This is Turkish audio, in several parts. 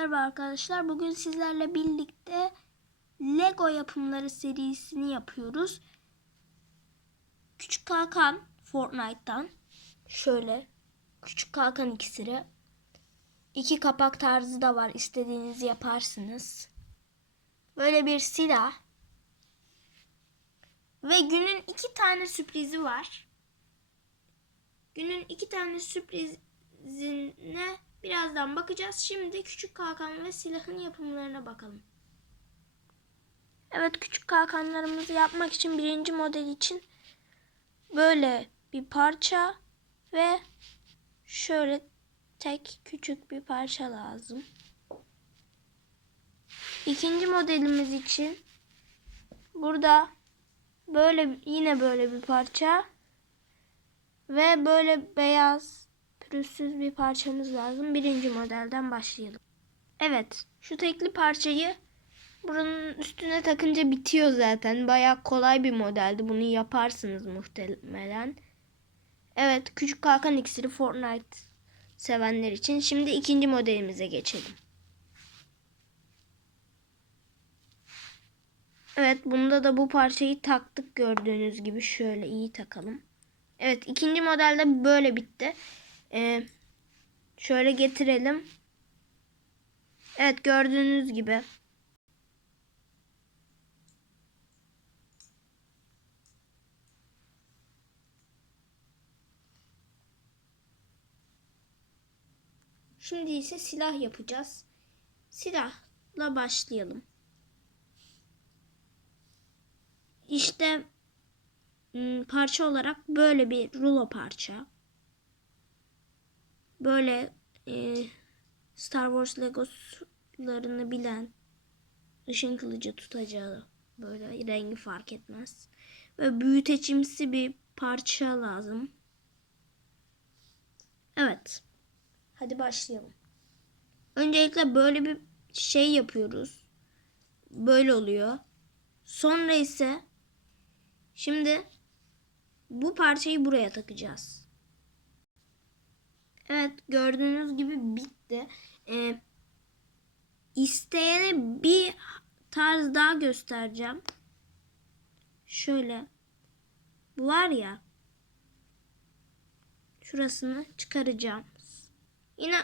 Merhaba arkadaşlar. Bugün sizlerle birlikte Lego yapımları serisini yapıyoruz. Küçük Kalkan Fortnite'tan şöyle Küçük Kalkan iksiri. İki kapak tarzı da var. İstediğinizi yaparsınız. Böyle bir silah. Ve günün iki tane sürprizi var. Günün iki tane sürprizine birazdan bakacağız. Şimdi küçük kalkan ve silahın yapımlarına bakalım. Evet küçük kalkanlarımızı yapmak için birinci model için böyle bir parça ve şöyle tek küçük bir parça lazım. İkinci modelimiz için burada böyle yine böyle bir parça ve böyle beyaz pürüzsüz bir parçamız lazım. Birinci modelden başlayalım. Evet şu tekli parçayı buranın üstüne takınca bitiyor zaten. Baya kolay bir modeldi. Bunu yaparsınız muhtemelen. Evet küçük kalkan iksiri Fortnite sevenler için. Şimdi ikinci modelimize geçelim. Evet bunda da bu parçayı taktık gördüğünüz gibi. Şöyle iyi takalım. Evet ikinci modelde böyle bitti. Ee, şöyle getirelim. Evet gördüğünüz gibi. Şimdi ise silah yapacağız. Silahla başlayalım. İşte ım, parça olarak böyle bir rulo parça. Böyle e, Star Wars Legos'larını bilen ışın kılıcı tutacağı böyle rengi fark etmez. Ve büyüteçimsi bir parça lazım. Evet. Hadi başlayalım. Öncelikle böyle bir şey yapıyoruz. Böyle oluyor. Sonra ise şimdi bu parçayı buraya takacağız. Evet gördüğünüz gibi bitti. Ee, isteyene bir tarz daha göstereceğim. Şöyle. Bu var ya. Şurasını çıkaracağım. Yine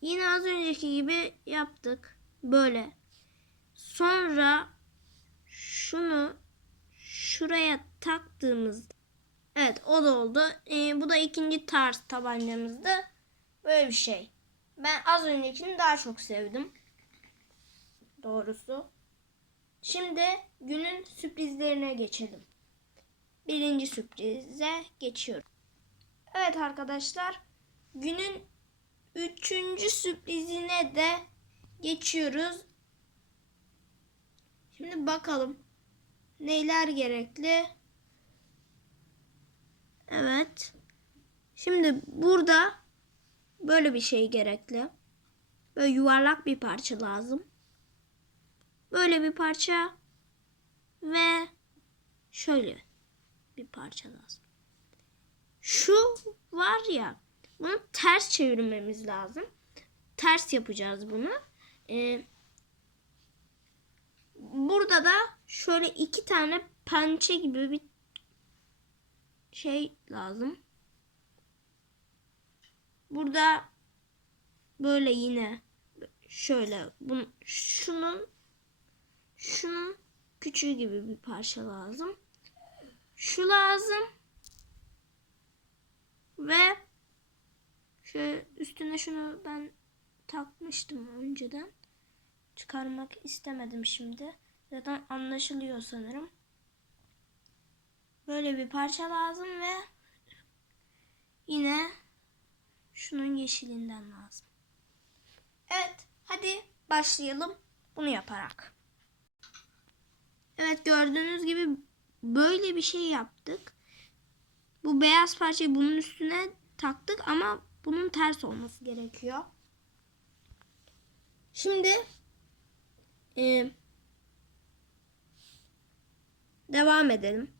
yine az önceki gibi yaptık. Böyle. Sonra şunu şuraya taktığımızda Evet o da oldu. Ee, bu da ikinci tarz tabancamızdı. Böyle bir şey. Ben az öncekini daha çok sevdim. Doğrusu. Şimdi günün sürprizlerine geçelim. Birinci sürprize geçiyorum. Evet arkadaşlar. Günün üçüncü sürprizine de geçiyoruz. Şimdi bakalım neler gerekli. Evet. Şimdi burada böyle bir şey gerekli. Böyle yuvarlak bir parça lazım. Böyle bir parça ve şöyle bir parça lazım. Şu var ya bunu ters çevirmemiz lazım. Ters yapacağız bunu. Ee, burada da şöyle iki tane pençe gibi bir şey lazım. Burada böyle yine şöyle bunu şunun şunun küçüğü gibi bir parça lazım. Şu lazım. Ve şu üstüne şunu ben takmıştım önceden. Çıkarmak istemedim şimdi. Zaten anlaşılıyor sanırım. Böyle bir parça lazım ve yine şunun yeşilinden lazım. Evet, hadi başlayalım bunu yaparak. Evet, gördüğünüz gibi böyle bir şey yaptık. Bu beyaz parçayı bunun üstüne taktık ama bunun ters olması gerekiyor. Şimdi e, devam edelim.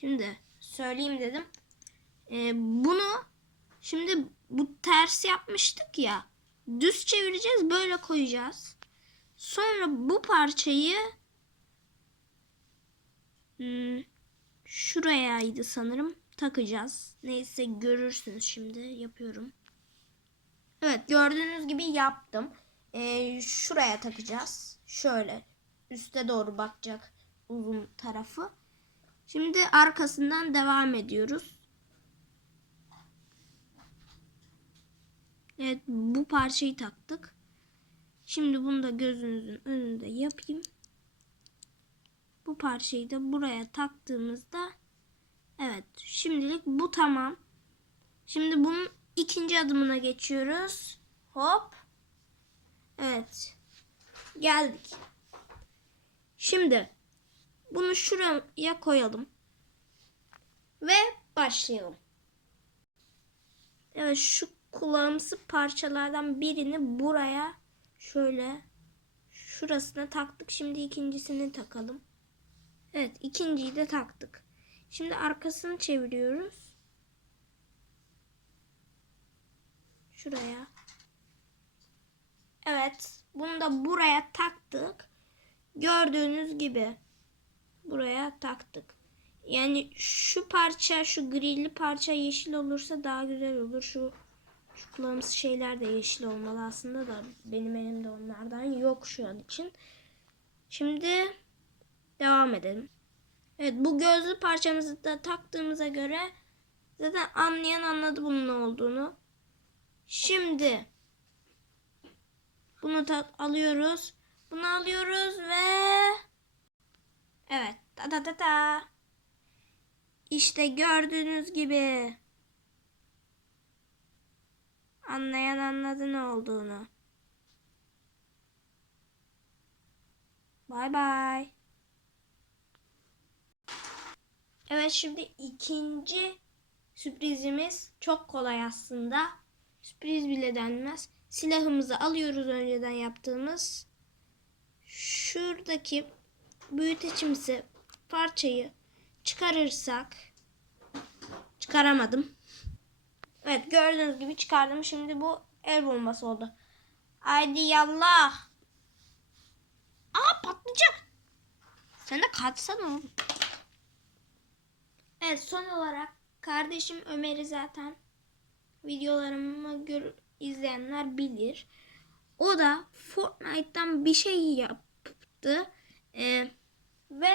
Şimdi söyleyeyim dedim. Ee, bunu şimdi bu ters yapmıştık ya. düz çevireceğiz. Böyle koyacağız. Sonra bu parçayı hmm, şurayaydı sanırım takacağız. Neyse görürsünüz şimdi yapıyorum. Evet gördüğünüz gibi yaptım. Ee, şuraya takacağız. Şöyle üste doğru bakacak uzun tarafı. Şimdi arkasından devam ediyoruz. Evet bu parçayı taktık. Şimdi bunu da gözünüzün önünde yapayım. Bu parçayı da buraya taktığımızda evet şimdilik bu tamam. Şimdi bunun ikinci adımına geçiyoruz. Hop. Evet. Geldik. Şimdi bunu şuraya koyalım. Ve başlayalım. Evet şu kulağımsı parçalardan birini buraya şöyle şurasına taktık. Şimdi ikincisini takalım. Evet ikinciyi de taktık. Şimdi arkasını çeviriyoruz. Şuraya. Evet. Bunu da buraya taktık. Gördüğünüz gibi buraya taktık. Yani şu parça, şu grili parça yeşil olursa daha güzel olur. Şu şu kulağımız şeyler de yeşil olmalı aslında da benim elimde onlardan yok şu an için. Şimdi devam edelim. Evet bu gözlü parçamızı da taktığımıza göre zaten anlayan anladı bunun ne olduğunu. Şimdi bunu alıyoruz. Bunu alıyoruz ve evet ta ta ta ta. İşte gördüğünüz gibi anlayan anladı ne olduğunu. Bay bay. Evet şimdi ikinci sürprizimiz çok kolay aslında. Sürpriz bile denmez. Silahımızı alıyoruz önceden yaptığımız. Şuradaki büyüteçimizi parçayı çıkarırsak çıkaramadım. Evet gördüğünüz gibi çıkardım. Şimdi bu el bombası oldu. Haydi yallah. Aa patlayacak. Sen de kaçsana oğlum. Evet son olarak kardeşim Ömer'i zaten videolarımı gör, izleyenler bilir. O da Fortnite'tan bir şey yaptı. Ee, ve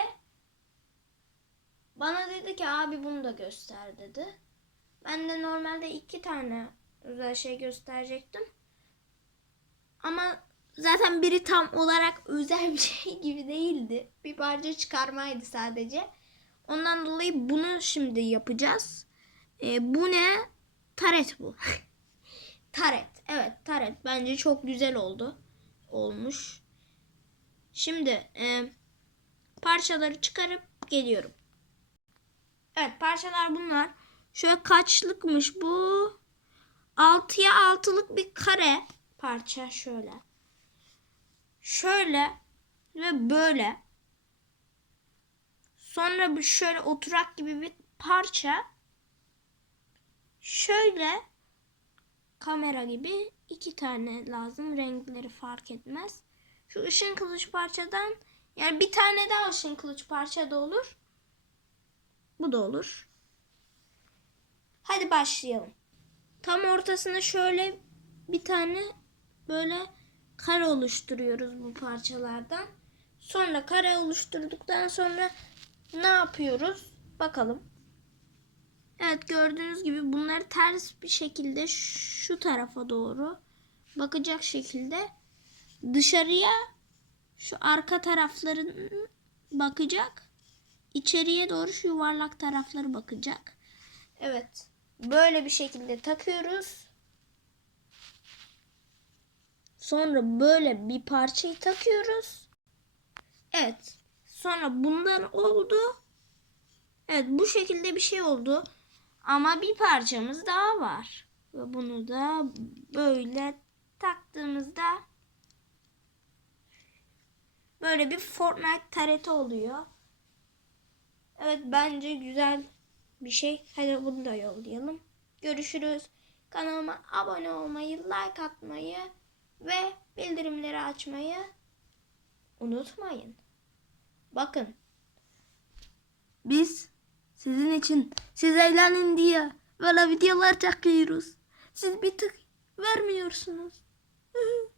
bana dedi ki abi bunu da göster dedi. Ben de normalde iki tane özel şey gösterecektim. Ama zaten biri tam olarak özel bir şey gibi değildi. Bir parça çıkarmaydı sadece. Ondan dolayı bunu şimdi yapacağız. Ee, bu ne? Taret bu. taret. Evet taret. Bence çok güzel oldu. Olmuş. Şimdi e, parçaları çıkarıp geliyorum. Evet parçalar bunlar. Şöyle kaçlıkmış bu? 6'ya 6'lık bir kare parça şöyle. Şöyle ve böyle. Sonra bu şöyle oturak gibi bir parça. Şöyle kamera gibi iki tane lazım. Renkleri fark etmez. Şu ışın kılıç parçadan yani bir tane daha ışın kılıç parça da olur. Bu da olur. Hadi başlayalım. Tam ortasına şöyle bir tane böyle kare oluşturuyoruz bu parçalardan. Sonra kare oluşturduktan sonra ne yapıyoruz? Bakalım. Evet gördüğünüz gibi bunları ters bir şekilde şu tarafa doğru bakacak şekilde dışarıya şu arka tarafların bakacak. İçeriye doğru şu yuvarlak tarafları bakacak. Evet. Böyle bir şekilde takıyoruz. Sonra böyle bir parçayı takıyoruz. Evet. Sonra bunlar oldu. Evet bu şekilde bir şey oldu. Ama bir parçamız daha var. Ve bunu da böyle taktığımızda böyle bir Fortnite tareti oluyor. Evet bence güzel bir şey. Hadi bunu da yollayalım. Görüşürüz. Kanalıma abone olmayı, like atmayı bildirimleri açmayı unutmayın. Bakın. Biz sizin için siz eğlenin diye böyle videolar çekiyoruz. Siz bir tık vermiyorsunuz.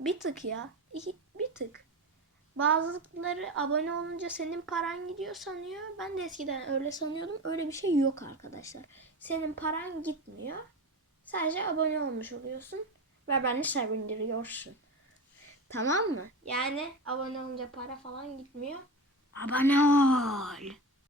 bir tık ya. Bir tık. Bazıları abone olunca senin paran gidiyor sanıyor. Ben de eskiden öyle sanıyordum. Öyle bir şey yok arkadaşlar. Senin paran gitmiyor. Sadece abone olmuş oluyorsun. Ve beni sevindiriyorsun. Tamam mı? Yani abone olunca para falan gitmiyor. Abone ol.